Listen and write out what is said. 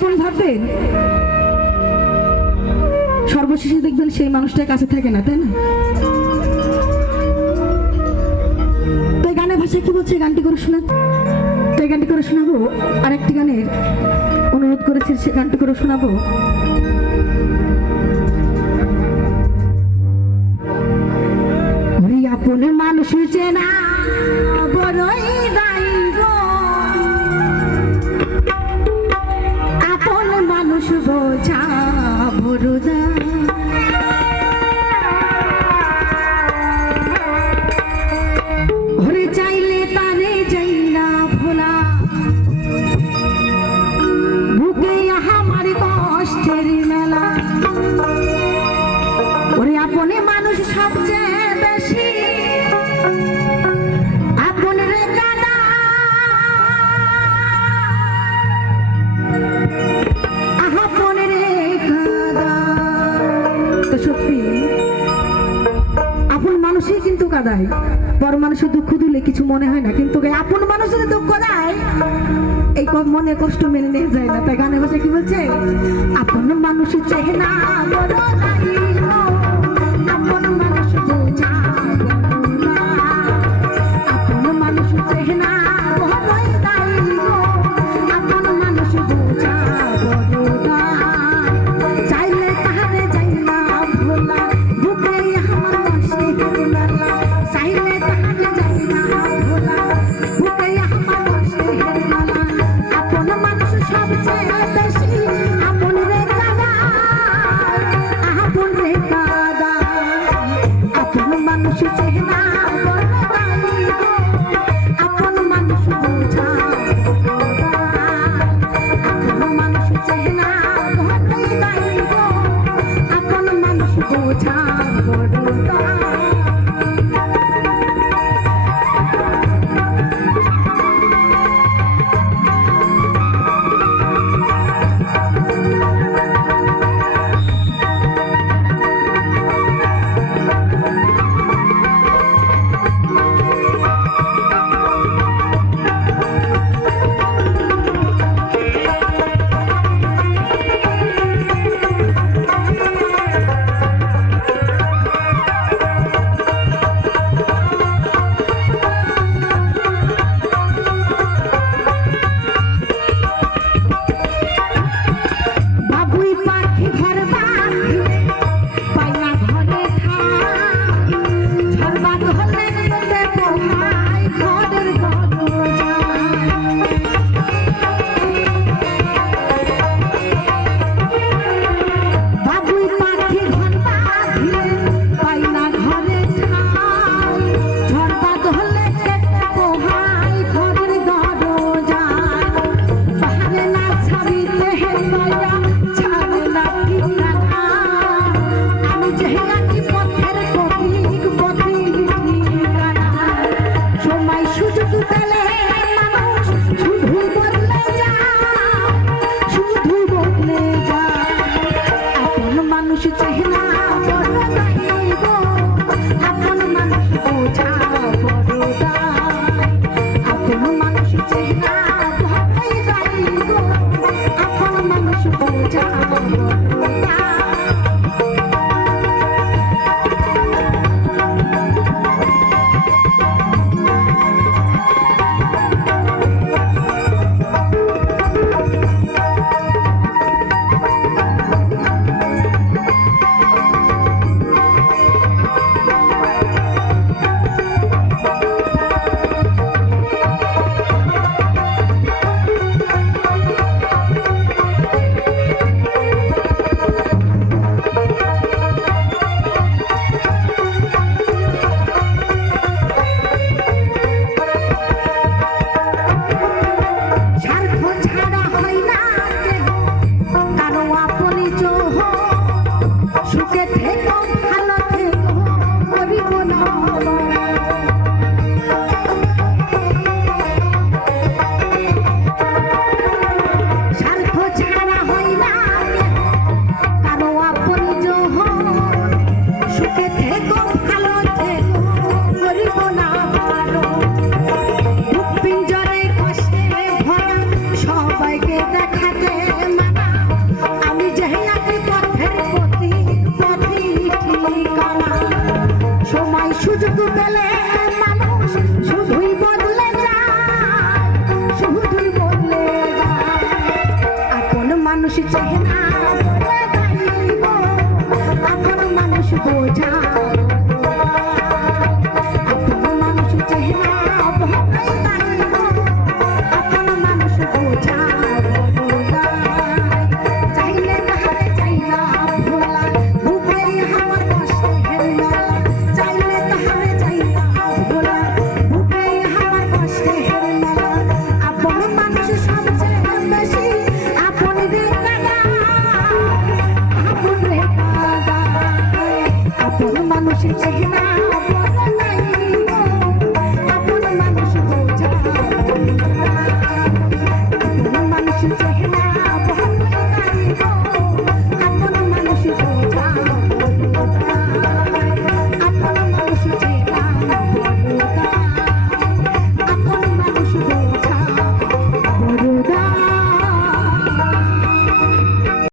আপন ভাববেন? সর্বশেষে দেখবেন সেই মানুষটার কাছে থাকে না, তাই না? তো এই গানের ভাষায় কি বলছে? গানটি করে শোনা তো এই গানটি করে শোনাবো? আরেকটি গানের অনুরোধ করেছি, সে গানটি করে শোনাবো। আপন মানুষ চেনা, বড়ই বোঝা ওরে চাইলে তারে যাই না ভোলা। বুকে আমার মেলা। ওরে আপনে মানুষ সবচেয়ে বেশি মানুষই দেয়। পর মানুষের দুঃখ দিলে কিছু মনে হয় না, কিন্তু আপন মানুষ যদি দুঃখ দেয়, এই মনে কষ্ট মেনে নিয়ে যায় না। তাই গানে ভাষা কি বলছে? আপন মানুষ চেহারা বড় আপন মানুষ চেহারা সুযোগ পেলে মানুষ শুধুই বদলে যায়। শুধুই বদলে যায়। আপন মানুষ চাহে Take your mind.